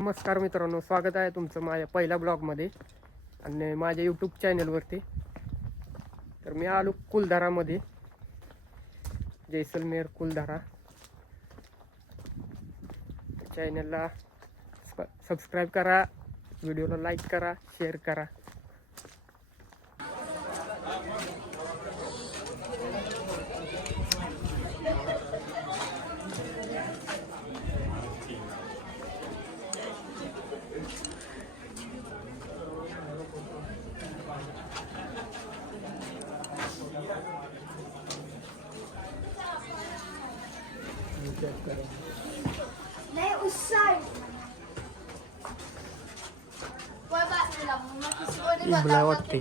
नमस्कार मित्रांनो, स्वागत आहे तुमचं माझ्या पहिल्या ब्लॉगमध्ये आणि माझ्या यूट्यूब चॅनलवरती. तर मी आलो कुलधारामध्ये, जैसलमेर कुलधारा. चॅनलला सबस्क्राईब करा, व्हिडिओला लाईक करा, शेअर करा. Nee, usai. इमला वाटते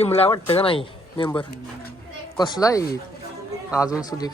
इमला वाटतं का नाही मेंबर कसला आहे अजून सुधीक.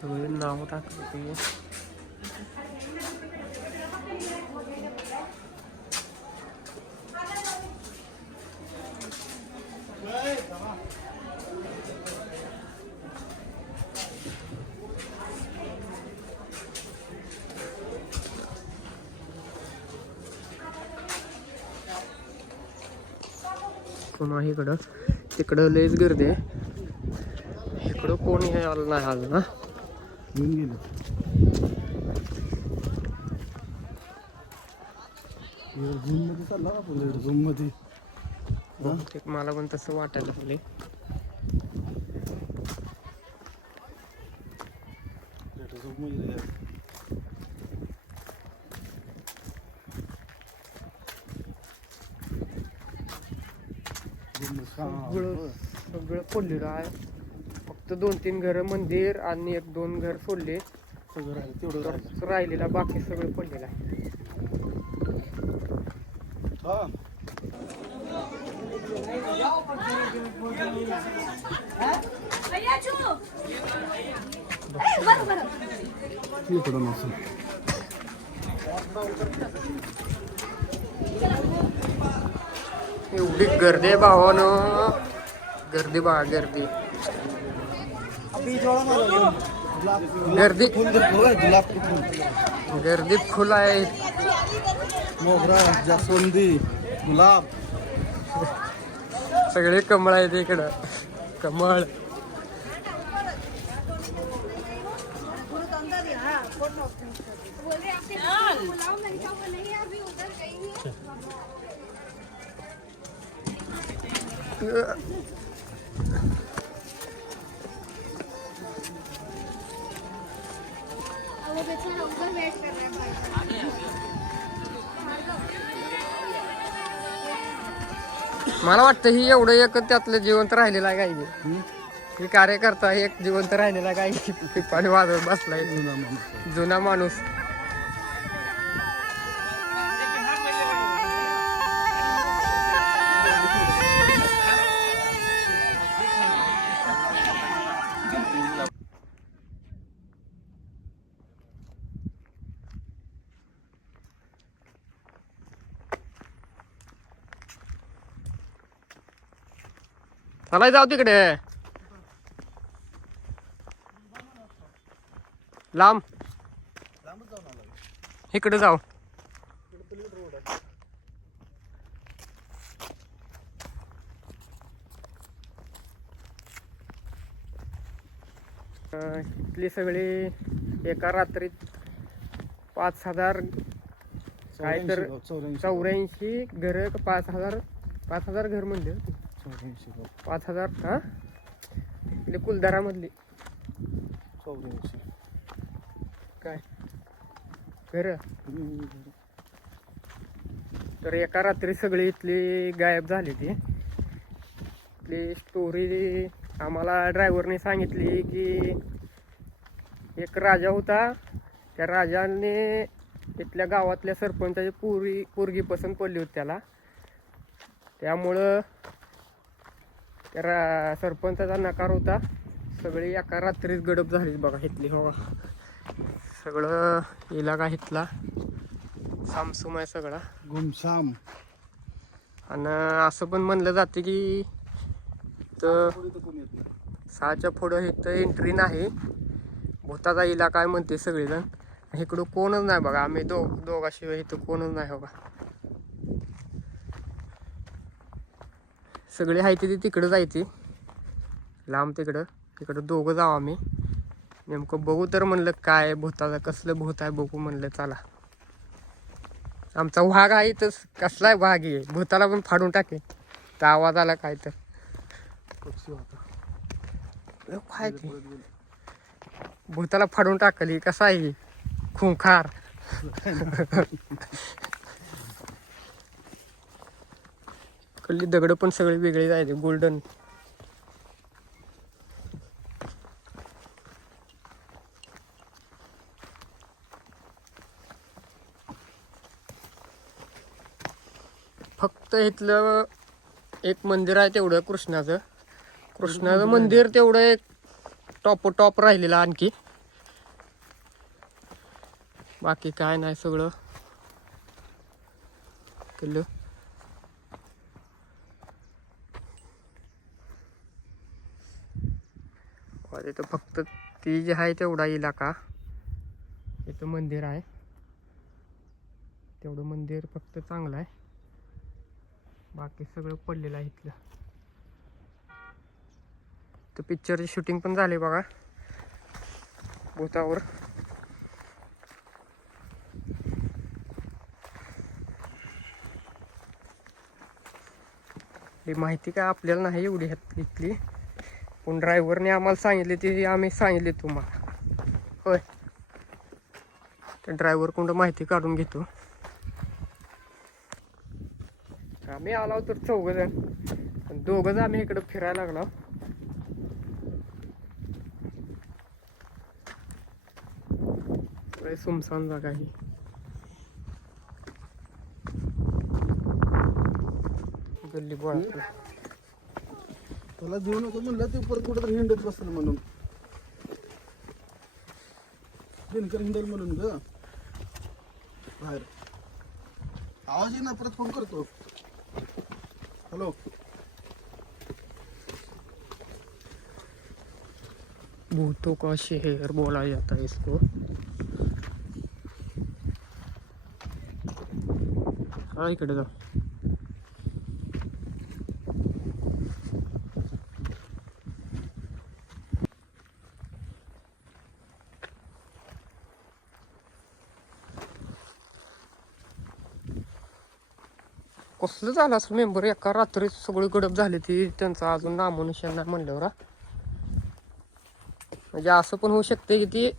सगळे नाव टाकते. पुन्हा इकडं तिकडं लयच गर्दी आहे. इकडं कोणी आलं नाही आज ना. मला पण तसं वाटायला लागले. सगळं फोडलेलं आहे. फक्त 2-3 घर मंदिर आणि 1-2 घर सोडले. तेवढं राहिलेला बाकी सगळं पडलेलं आहे. एवढी गर्दी आहे भावानं, गर्दी बघा गर्दी गर्दी गर्दी फुल आहे. मोगरा, जास्वंदी, गुलाब सगळे कमळ आहेत इकडं. कमळ मला वाटतं ही एवढं एक त्यातलं जिवंत राहिलेलं आहे काही. ही कार्यकर्ता एक जिवंत राहिलेला काही पिपाणी वाजवत बसलाय जुना माणूस. चला जाऊ तिकडे लांब, इकडे जाऊ. इथली सगळी एका रात्रीत 5,000 काय तर 84 घर 5,000 घर म्हणले 5,000 हा इथले कुलधारामधली 84 काय घर. तर एका रात्री सगळी इथली गायब झाली ती. इथली स्टोरी आम्हाला ड्रायव्हरने सांगितली की एक राजा होता, त्या राजाने इथल्या गावातल्या सरपंचाची पोरगी पसंत पडली होती त्याला. त्यामुळं त्या सरपंचाचा नकार होता. सगळी एका रात्रीत गडप झाली बघा इथली. हो सगळं इलाका इथला सामसूम आहे सगळा गुमसाम. आणि असं पण म्हणलं जाते की तर 6च्या पुढं इथं एंट्री नाही, भूताचा इलाका आहे म्हणते सगळेजण. इकडं कोणच नाही बघा, आम्ही दोघाशिवाय इथं कोणच नाही बघा. सगळी आहे ती तिकडं जायची लांब तिकडं दोघं जाऊ आम्ही. नेमकं बघू तर म्हणलं काय भूताचं कसलं भूत आहे बघू म्हणलं चला. आमचा वाघ आहे तर कसला आहे वाघ आहे, भूताला पण फाडून टाके. तर आवाज आला काय तर काय ते भूताला फाडून टाकली. कसा आहे खुंखार. कल्ली दगड पण सगळे वेगळे जायचे गोल्डन. फक्त इथलं एक मंदिर आहे तेवढं कृष्णाचं मंदिर तेवढं एक टॉप राहिलेलं आणखी. बाकी काय नाही सगळं केलं. इथं फक्त ती जी आहे तेवढा इलाका, इथं मंदिर आहे तेवढं मंदिर फक्त चांगलं आहे. बाकी सगळं पडलेलं आहे इथलं. तर पिक्चरची शूटिंग पण झाली बघा भूतावर. ही माहिती काय आपल्याला नाही एवढी इथली, पण ड्रायव्हरने आम्हाला सांगितली ती आम्ही सांगितली तुम्हाला. होय त्या ड्रायव्हर कोणतं माहिती काढून घेतो. आम्ही आलो तर 4 जण, 2 आम्ही इकडं फिरायला लागलो. सुमसान जागा ही. गल्ली बोळा त्याला देऊ नको म्हणलं ते परत कुठं तरी हिंडत बसलं म्हणून. दिनकर हिंडल म्हणून ग बाहेर. आवाज येईना, परत फोन करतो. हॅलो. भूतों का शहर बोला जाता है इसको. हा इकडे जा. कसलं झालं असं मेंबर एका रात्री सगळी गडप झाली ती. त्यांचा अजून नामोनिशाण नाही म्हणल्यावर. म्हणजे असं पण होऊ शकते की ती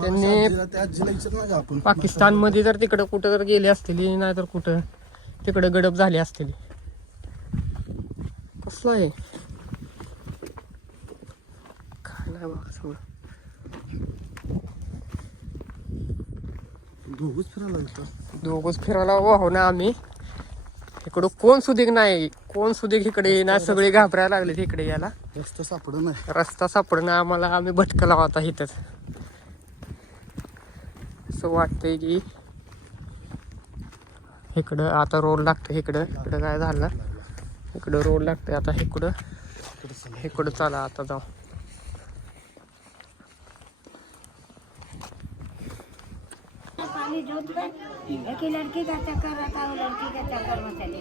त्यांनी पाकिस्तान मध्ये जर तिकडं कुठं तर गेली असतील, नाही तर कुठं तिकडं गडप झाली असतील. कसलं आहे काय नाही बघा सगळं. दोघच फिरायला वाहू ना आम्ही. इकडं कोण सुधीक नाही, कोण सुधीक इकडे ना, सगळे घाबरायला लागले इकडे यायला. रस्ता सापडणं आम्हाला. आम्ही भटकला होता इथंच. असं वाटतंय की इकडं आता रोड लागतं. इकडं काय झालं, इकडं रोड लागतंय आता. इकडं चला आता जाऊ. पानी जोत कर एक ही लड़की का चक्कर रहता है, वो लड़की के चक्कर में चले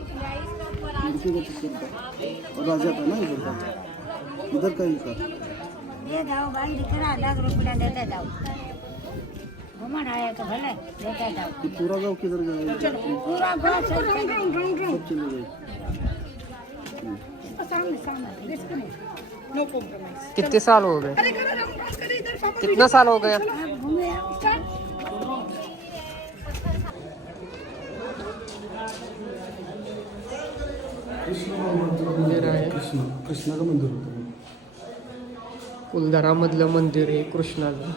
राजा था ना इधर का ही का. ये जाओ भाई, दिख रहा 10 रुपया देते जाओ. हमारा आया तो भले लेता जाओ ये पूरा गांव किधर गया? पूरा गाँव सब सब चले गए। सामने सामने देखो नहीं कितने साल हो गए? कितना साल हो गया? आप घूमे आओ मंदिर आहे कृष्णा का मंदिर होतं. कुलधारा मधलं मंदिर आहे कृष्णाचं.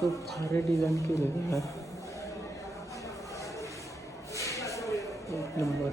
खूप भारी डिझाईन केलेलं आहे. एक नंबर.